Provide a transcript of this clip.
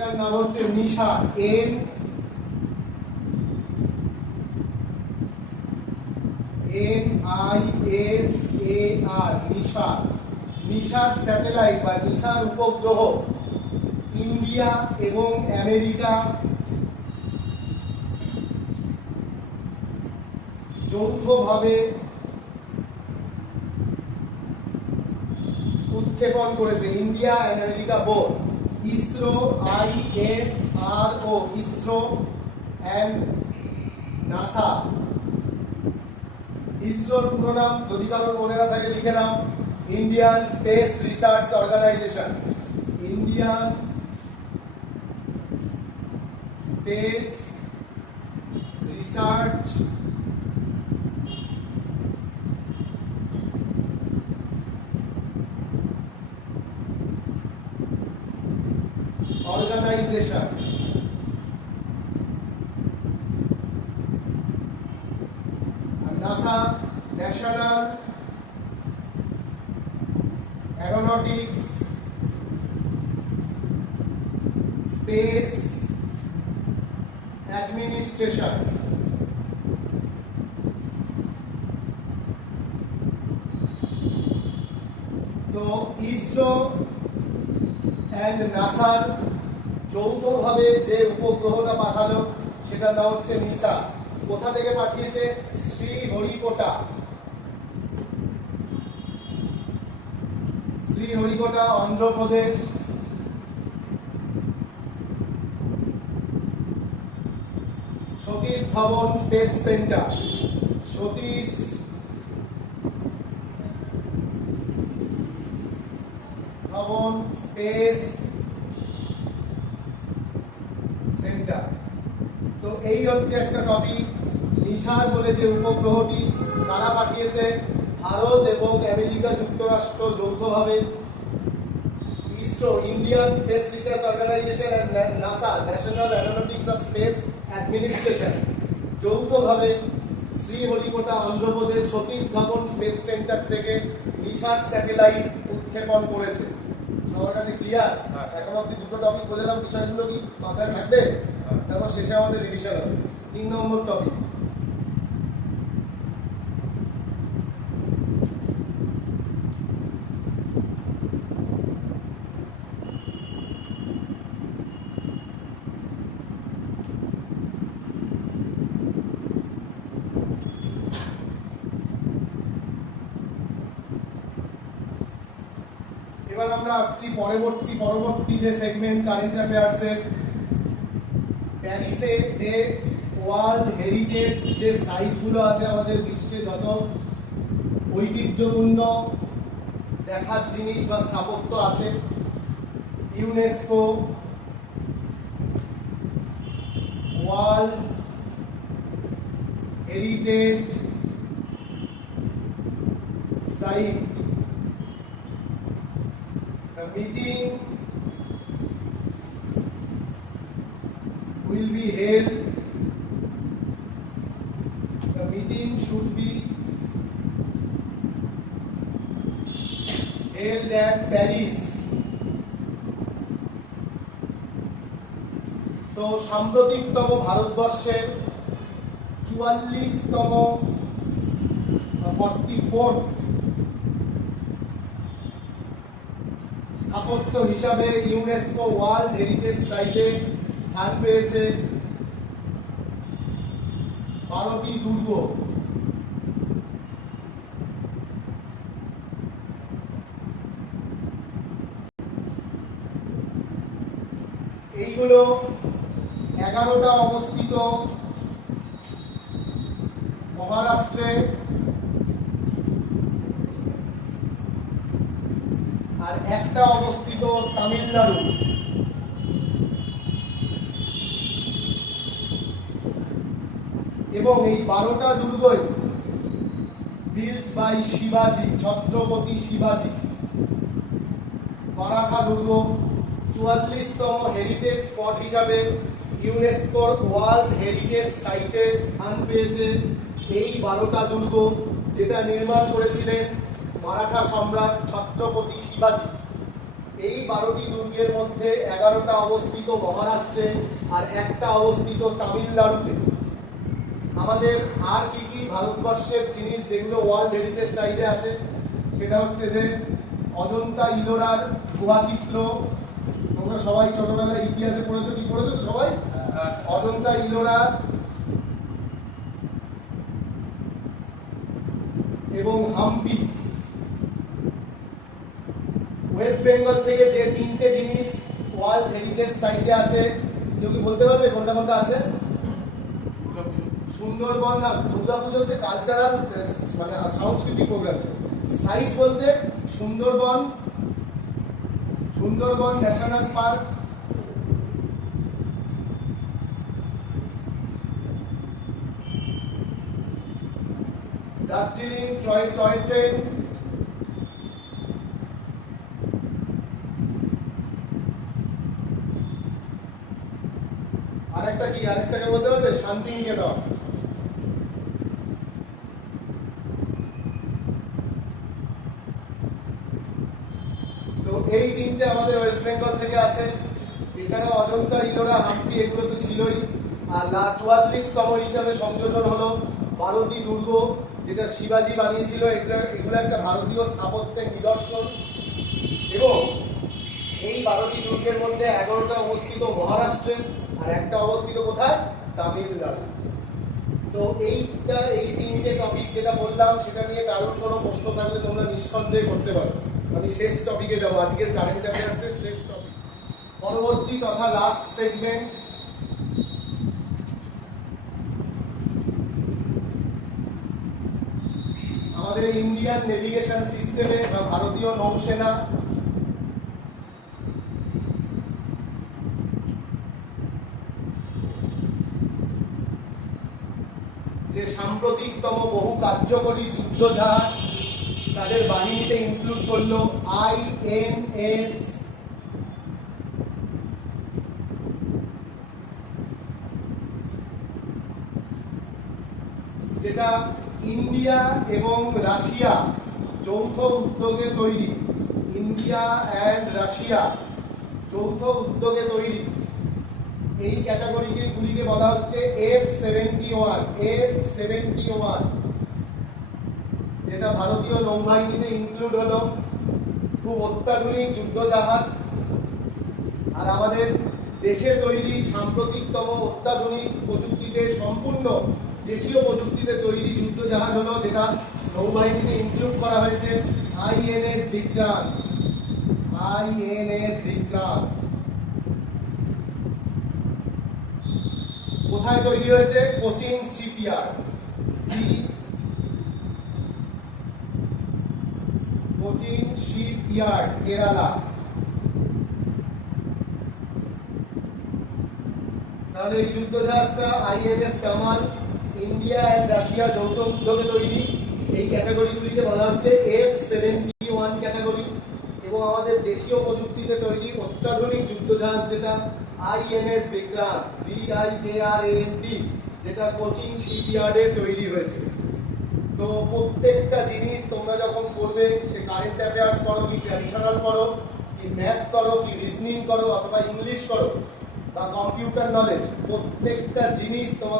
যেটার নাম হচ্ছে নিশা, NISAR, নিশা। নিশার স্যাটেলাইট বা নিশার উপগ্রহ ইন্ডিয়া এবং আমেরিকা যৌথভাবে উৎক্ষেপণ করেছে। India and America both, ISRO, ISRO, ISRO and NASA. ইসরোর পুরো নাম যদি কারোর মনে না থাকে লিখে নাও, Indian space research organisation. Indian space research organization. And NASA, National Aeronautics Space Administration. তো ইসরো এন্ড নাসার যৌথভাবে যে উপগ্রহটা পাঠালো সেটার নাম হচ্ছে নিশা। কোথা থেকে পাঠিয়েছে? Sriharikota. Sriharikota, Andhra Pradesh. Satish Dhawan Space centre, Satish Dhawan Space centre. তো এই হচ্ছে একটা টপিক। নিশার বলে যে উপগ্রহটি তারা পাঠিয়েছে, ভারত এবং আমেরিকা যুক্তরাষ্ট্র যৌথভাবে। ISRO, Indian space research Organisation, and NASA, National Aeronautics of Space Administration যৌথভাবে শ্রীহরিকোটা, অন্ধ্রপ্রদেশ সতীশ ধাওয়ান স্পেস সেন্টার থেকে নিশার স্যাটেলাইট উৎক্ষেপণ করেছে। সবার কাছে ক্লিয়ার? এখন অব্দি দুটো টপিক বোঝালাম, বিষয়গুলো কি মাথায় থাকবে? তারপর শেষে আমাদের রিভিশন হবে। 3 নম্বর টপিক, এবার আমরা আসছি পরবর্তী যে সেগমেন্ট কারেন্ট অ্যাফেয়ার্সের। প্যারিসে যে ওয়ার্ল্ড হেরিটেজ যে সাইটগুলো আছে আমাদের বিশ্বে, যত ঐতিহ্যপূর্ণ দেখার জিনিস বা স্থাপত্য আছে, UNESCO World Heritage site meeting will be held. The meeting should be held at Paris. তো সাম্প্রতিকতম ভারতবর্ষের 44তম 44th স্থাপত্য হিসাবে ইউনেস্কো ওয়ার্ল্ড হেরিটেজ সাইটে স্থান পেয়েছে 12টি দুর্গ। এইগুলো 11টা অবস্থিত মহারাষ্ট্রে, আর একটা অবস্থিত তামিলনাড়ু। এবং এই 12টা দুর্গই বিল্ট বাই শিবাজি, ছত্রপতি শিবাজি। মারাঠা দুর্গ 44তম হেরিটেজ স্পট হিসাবে ইউনেস্কোর ওয়ার্ল্ড হেরিটেজ সাইটে স্থান পেয়েছে এই 12টা দুর্গ, যেটা নির্মাণ করেছিলেন মারাঠা সম্রাট ছত্রপতি শিবাজি। এই 12টি দুর্গের মধ্যে 11টা অবস্থিত মহারাষ্ট্রে আর একটা অবস্থিত তামিলনাড়ুতে। আমাদের আর কি কি ভারতবর্ষের জিনিস যেগুলো ওয়ার্ল্ড হেরিটেজ সাইটে আছে সেটা হচ্ছে যে অজন্তা ইলোরার গুহাচিত্র। তোমরা সবাই ছোটবেলায় ইতিহাসে পড়েছো, কি পড়েছো তো সবাই? অজন্তা ইলোরা এবং হাম্পি। ওয়েস্ট বেঙ্গল থেকে যে 3টে জিনিস ওয়ার্ল্ড হেরিটেজ সাইটে আছে, কেউ কি বলতে পারবে কোনটা কোনটা আছে? সুন্দরবন আর দুর্গাপুজো হচ্ছে কালচারাল মানে সাংস্কৃতিক প্রোগ্রাম। সাইট বলতে Sundarban national park, Darjeeling toy train, আরেকটাকে বলতে পারবে শান্তিনিকেতন। তো এই 3টে আমাদের ওয়েস্ট বেঙ্গল থেকে আছে। এছাড়া অজন্তা ইলোরা হাম্পি এগুলো তো ছিলই। আর 44তম হিসাবে সংযোজন হলো 12টি দুর্গ, যেটা শিবাজি বানিয়েছিল। এগুলো একটা ভারতীয় স্থাপত্যের নিদর্শন। এবং এই 12টি দুর্গের মধ্যে 11টা অবস্থিত মহারাষ্ট্রে আর একটা অবস্থিত কোথায়? তামিলনাড়ু। তো এই 3টে টপিক যেটা বললাম সেটা নিয়ে কারোর কোনো প্রশ্ন থাকলে তোমরা নিঃসন্দেহে করতে পারো। আমি শেষ টপিকে যাবো, আজকের কারেন্ট অ্যাফেয়ার্সের শেষ টপিক, পরবর্তী তথা লাস্ট সেগমেন্ট। আমাদের ইন্ডিয়ান নেভিগেশন সিস্টেমে বা ভারতীয় নৌসেনা যে সাম্প্রতিকতম বহু কার্যকরী যুদ্ধজাহাজ তাদের বাহিনীতে ইনক্লুড করলো INS যেটা ইন্ডিয়া এবং রাশিয়া যৌথ উদ্যোগে তৈরি। ইন্ডিয়া অ্যান্ড রাশিয়া যৌথ উদ্যোগে তৈরি এই ক্যাটাগরিগুলিকে বলা হচ্ছে F-71 যেটা ভারতীয় নৌবাহিনীতে ইনক্লুড হলো। খুব অত্যাধুনিক যুদ্ধজাহাজ। আর আমাদের দেশে তৈরি সাম্প্রতিকতম অত্যাধুনিক প্রযুক্তিতে সম্পূর্ণ দেশীয় প্রযুক্তিতে তৈরি যুদ্ধজাহাজ হলো, যেটা নৌবাহিনীতে ইনক্লুড করা হয়েছে INS বিক্রান্ত। কোথায় তৈরি হয়েছে? কোচিন শিপইয়ার্ড, কেরালা। তাহলে এই যুদ্ধজাহাজটা INS Kamal India and Russia যৌথ উদ্যোগে তৈরি। এই ক্যাটাগরিগুলিকে বলা হচ্ছে F-71 ক্যাটাগরি। এবং আমাদের দেশীয় প্রযুক্তিতে তৈরি অত্যাধুনিক যুদ্ধজাহাজ যেটা INS বিক্রান্ত, VIKRANT, যেটা কোচিন শিপইয়ার্ডে তৈরি হয়েছে। তো প্রত্যেকটা জিনিস তোমরা যখন করবে, সে কারেন্ট অ্যাফেয়ার্স করো, কি ট্র্যাডিশনাল করো, কি ম্যাথ করো, কি রিজনিং করো, অথবা ইংলিশ করো বা কম্পিউটার নলেজ, প্রত্যেকটা জিনিস তোমাকে